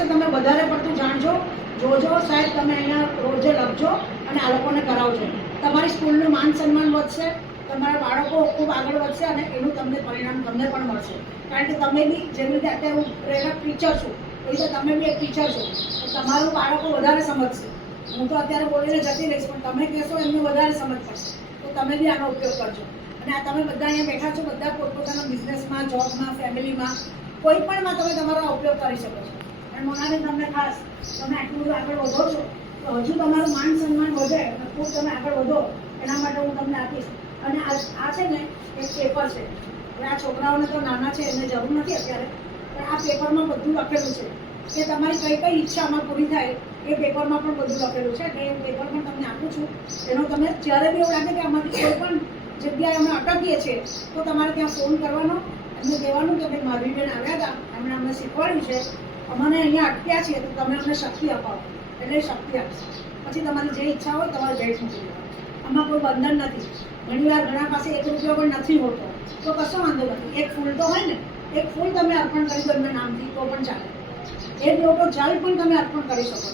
વિશે તમે વધારે પડતું જાણજો, જોજો, સાહેબ તમે અહીંયા રોજે લખજો અને આ લોકોને કરાવજો. તમારી સ્કૂલનું માન સન્માન વધશે, તમારા બાળકો ખૂબ આગળ વધશે અને એનું તમને પરિણામ તમને પણ મળશે. કારણ કે તમે બી જેવી રીતે અત્યારે હું પ્રેરક ટીચર છું, એ રીતે તમે બી એક ટીચર છો, તો તમારું બાળકો વધારે સમજશે. હું તો અત્યારે બોલીને જતી રહીશ, પણ તમે કહેશો એમને વધારે સમજ પડશે. તો તમે બી આનો ઉપયોગ કરજો. અને આ તમે બધા અહીંયા બેઠા છો, બધા પોતપોતાના બિઝનેસમાં, જોબમાં, ફેમિલીમાં, કોઈ પણમાં તમે તમારો ઉપયોગ કરી શકો છો. અને મોનાબેન, તમને ખાસ તમે આટલું બધું આગળ વધો છો, તો હજુ તમારું માન સન્માન વધે અને ખૂબ તમે આગળ વધો, એના માટે હું તમને આપીશ. અને આ છે ને એક પેપર છે. હવે આ છોકરાઓને તો નાના છે, એને જરૂર નથી અત્યારે, પણ આ પેપરમાં બધું લખેલું છે કે તમારી કઈ કઈ ઈચ્છામાં પૂરી થાય, એ પેપરમાં પણ બધું લખેલું છે. એટલે એ પેપર પણ તમને આપું છું. એનો તમે જ્યારે બી એવું લાગે કે આમાંથી કોઈ પણ જગ્યાએ અમે અટકીએ છીએ, તો તમારે ત્યાં ફોન કરવાનો, એમને કહેવાનું કે ભાઈ મારી બેન આવ્યા હતા, એમણે અમને શીખવાડ્યું છે, અમને અહીંયા અટક્યા છીએ, તો તમે અમને શક્તિ અપાવો. એટલે શક્તિ આપશે. પછી તમારી જે ઈચ્છા હોય તમારે ભેટ મૂકી દેવાની. આમાં કોઈ બંધન નથી. ઘણીવાર ઘણા પાસે 1 રૂપિયો પણ નથી હોતો, તો કશો વાંધો નથી. એક ફૂલ તો હોય ને, એક ફૂલ તમે અર્પણ કરી દો એમના નામથી, તો પણ ચાલે. 1 લોટો જલ પણ તમે અર્પણ કરી શકો છો.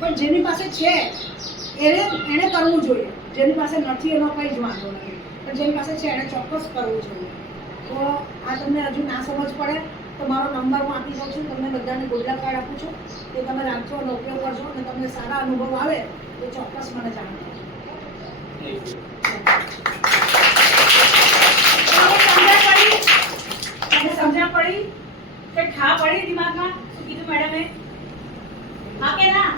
પણ જેની પાસે છે એને કરવું જોઈએ. જેની પાસે નથી એનો કંઈ જ વાંધો નથી, પણ જેની પાસે છે એને ચોક્કસ કરવું જોઈએ. તો આ તમને હજુ ના સમજ પડે તો મારો નંબર હું આપી દઉં છું. તમને બધાને ગોલ્ડન કાર્ડ આપું છું, એ તમે રાખજો અને ઉપયોગ કરજો. અને તમને સારા અનુભવ આવે તો ચોક્કસ મને જાણ કરજો. સમજણ પડી કે ખા પડી દિમાગમાં? શું કીધું મેડમે? હા કે ના?